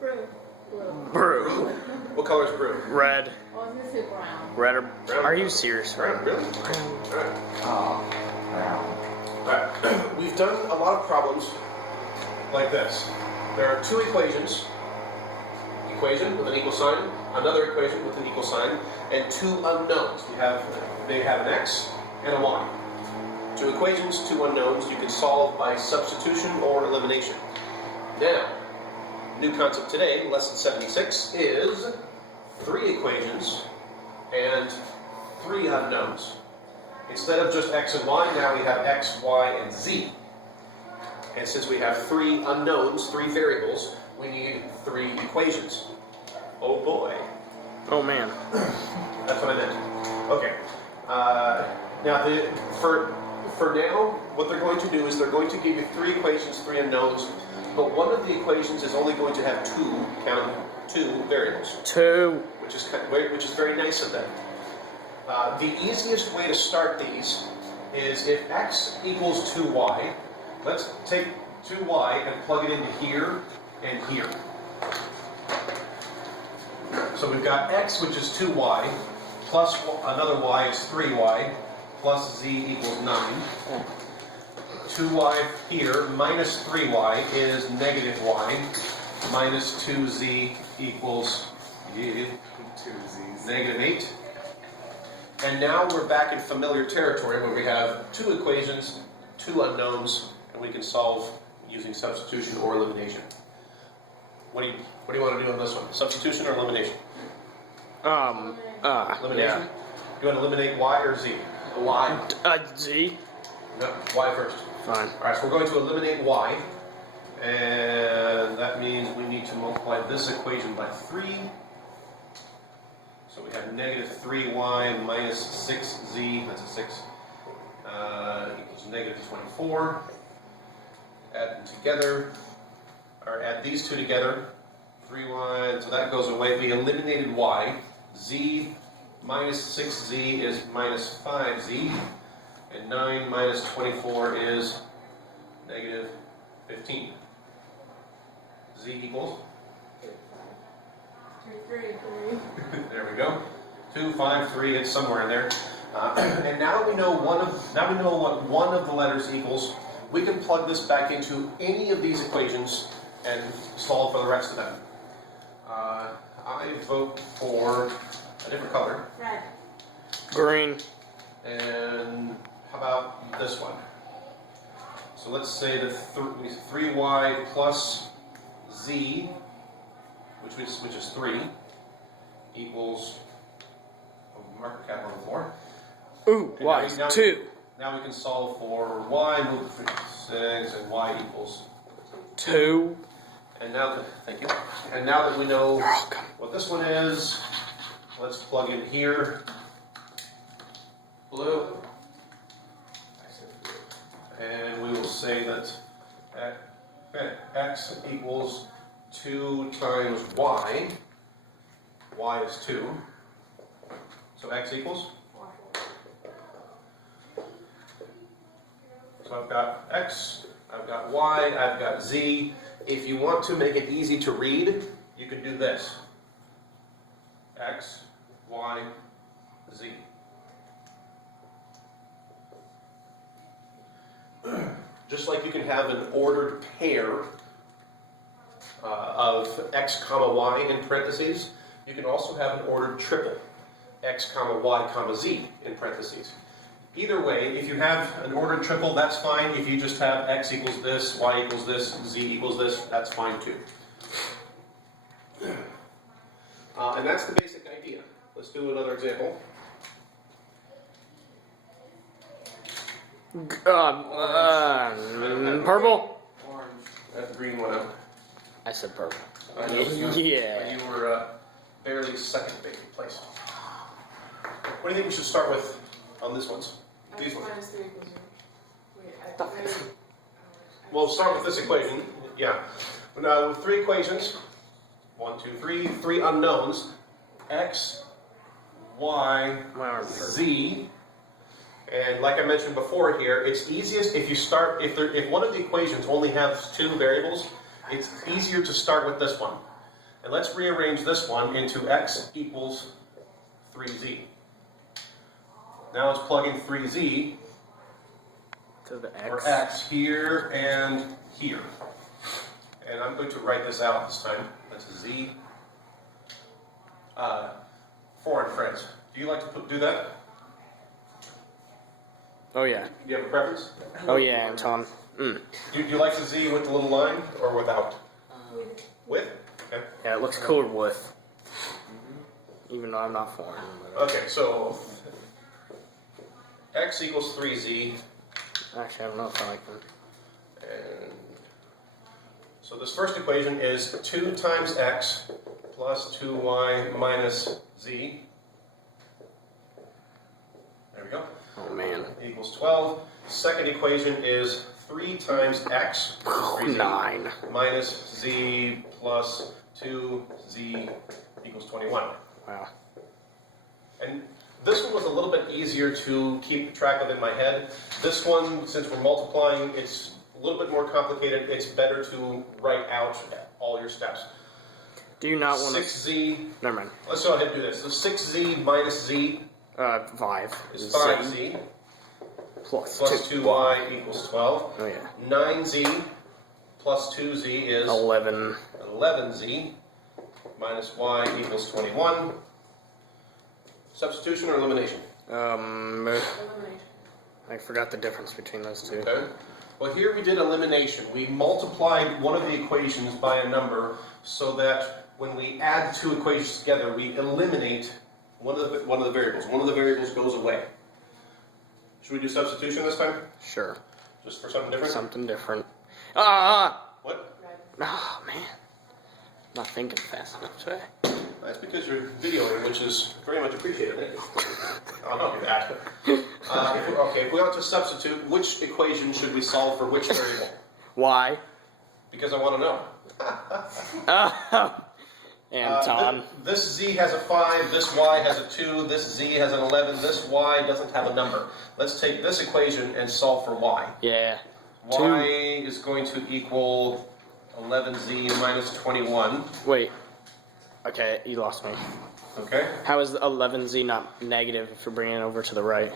Blue. Brew. What color is brew? Red. I was gonna say brown. Red or... Brown. Are you serious? Brown, really? Oh, Alright, we've done a lot of problems like this. There are two equations. Equation with an equal sign, another equation with an equal sign, and two unknowns. They have an x and a y. Two equations, two unknowns. You can solve by substitution or elimination. Now, new concept today, lesson 76, is three equations and three unknowns. Instead of just x and y, now we have x, y, and z. And since we have three unknowns, three variables, we need three equations. Oh boy. Oh man. That's what I meant. Okay. Now, for now, what they're going to do is they're going to give you three equations, three unknowns, but one of the equations is only going to have two variables. Two. Which is very nice of them. The easiest way to start these is if x equals 2y, let's take 2y and plug it into here and here. So we've got x, which is 2y, plus another y is 3y, plus z equals 9. 2y here minus 3y is negative y, minus 2z equals negative 8. And now we're back in familiar territory where we have two equations, two unknowns, and we can solve using substitution or elimination. What do you want to do on this one? Substitution or elimination? Elimination? Yeah. Do you want to eliminate y or z? Y. Z. No, y first. Fine. Alright, so we're going to eliminate y. And that means we need to multiply this equation by 3. So we have negative 3y minus 6z, that's a 6, equals negative 24. Add them together, or add these two together. 3y, so that goes away. We eliminated y. Z minus 6z is minus 5z. And 9 minus 24 is negative 15. Z equals? 3. There we go. 2, 5, 3. It's somewhere in there. And now that we know what one of the letters equals, we can plug this back into any of these equations and solve for the rest of them. I vote for a different color. Red. Green. And how about this one? So let's say that 3y plus z, which is 3, equals, marker cap on the floor. Ooh, y is 2. Now we can solve for y, move to 6, and y equals 2. And now that, thank you. And now that we know what this one is, let's plug in here. Blue. And we will say that x equals 2 times y. Y is 2. So x equals? So I've got x, I've got y, I've got z. If you want to make it easy to read, you can do this. X, y, z. Just like you can have an ordered pair of x comma y in parentheses, you can also have an ordered triple, x comma y comma z in parentheses. Either way, if you have an ordered triple, that's fine. If you just have x equals this, y equals this, z equals this, that's fine too. And that's the basic idea. Let's do another example. Purple? Orange. That's the green one up. I said purple. Yeah. You were barely second place. What do you think we should start with on this ones? These ones. Minus 3 equals 0. Wait, We'll start with this equation. Yeah. Now with three equations. 1, 2, 3. Three unknowns. X, Y, Z. And like I mentioned before here, it's easiest if you start if one of the equations only has two variables, it's easier to start with this one. And let's rearrange this one into x equals 3z. Now let's plug in 3z To the X. for x here and here. And I'm going to write this out this time. That's a z. Foreign friends, do you like to do that? Oh yeah. Do you have a preference? Oh yeah, Anton. Do you like the z with the little line or without? With? Okay. Yeah, it looks cooler with. Even though I'm not foreign. Okay, so x equals 3z. Actually, I don't know if I like them. And so this first equation is 2 times x plus 2y minus z. There we go. Oh man. Equals 12. Second equation is 3 times x, which is 3z, 9. minus z plus 2z equals 21. Wow. And this one was a little bit easier to keep track of in my head. This one, since we're multiplying, it's a little bit more complicated. It's better to write out all your steps. Do you not want to? 6z, Never mind. let's go ahead and do this. So 6z minus z 5 is 5z, plus plus 2. 2y equals 12. Oh yeah. 9z plus 2z is 11. 11z, minus y equals 21. Substitution or elimination? Elimination. I forgot the difference between those two. Okay. Well, here we did elimination. We multiplied one of the equations by a number so that when we add two equations together, we eliminate one of the variables. One of the variables goes away. Should we do substitution this time? Sure. Just for something different? Something different. Ah! What? Oh man. Not thinking fast enough today. That's because you're videoing, which is very much appreciated. Thank you. I'll not do that. If we want to substitute, which equation should we solve for which variable? Why? Because I want to know. Anton. This z has a 5, this y has a 2, this z has an 11, this y doesn't have a number. Let's take this equation and solve for y. Yeah. Y is going to equal 11z minus 21. Wait. Okay, you lost me. Okay? How is 11z not negative if you're bringing it over to the right?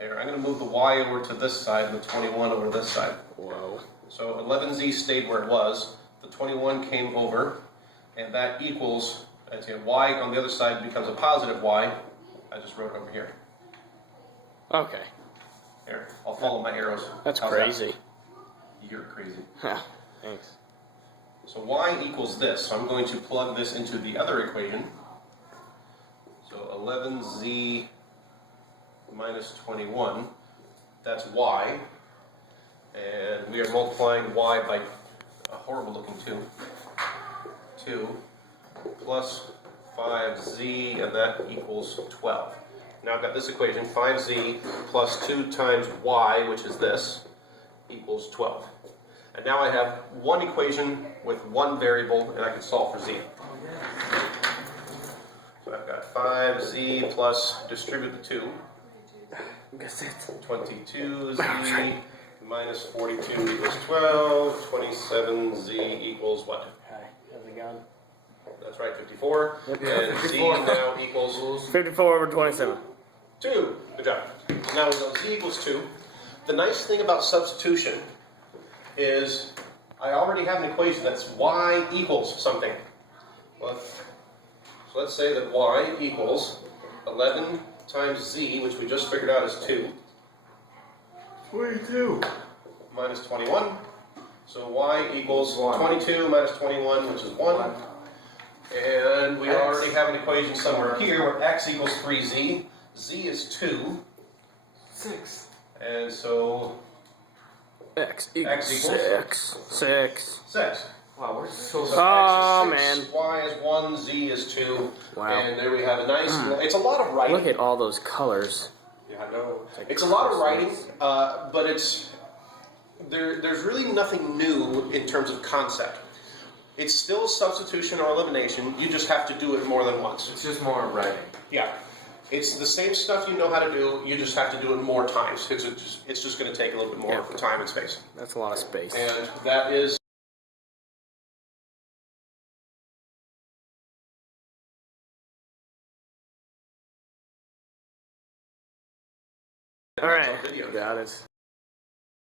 Here, I'm going to move the y over to this side and the 21 over to this side. Whoa. So 11z stayed where it was, the 21 came over, and that equals, as in y on the other side becomes a positive y. I just wrote it over here. Okay. Here, I'll follow my arrows. That's How's crazy. That? You're crazy. Thanks. So y equals this, so I'm going to plug this into the other equation. So 11z minus 21, that's y. And we are multiplying y by a horrible looking 2. 2 plus 5z, and that equals 12. Now I've got this equation, 5z plus 2 times y, which is this, equals 12. And now I have one equation with one variable, and I can solve for z. So I've got 5z plus, distribute the 2, 22z minus 42 equals 12, 27z equals what? Hi, how's it going? That's right, 54. Yep. And 54. z now equals 54 over 27. 2. Good job. Now we know z equals 2. The nice thing about substitution is I already have an equation that's y equals something. So let's say that y equals 11 times z, which we just figured out is 2. 22. Minus 21. So y equals 22 minus 21, which is 1. And we already have an equation somewhere here where x equals 3z. Z is 2. 6. And so X X equals equals 6. 6. Wow, we're so So Oh, X is 6, man. Y is 1, Z is 2. Wow. And there we have a nice, it's a lot of writing. Look at all those colors. Yeah, I know. It's a lot of writing, but there's really nothing new in terms of concept. It's still substitution or elimination, you just have to do it more than once. It's just more writing. Yeah. It's the same stuff you know how to do, you just have to do it more times. It's just going to take a little bit more time and space. That's a lot of space. And that is All right. Video. Got it.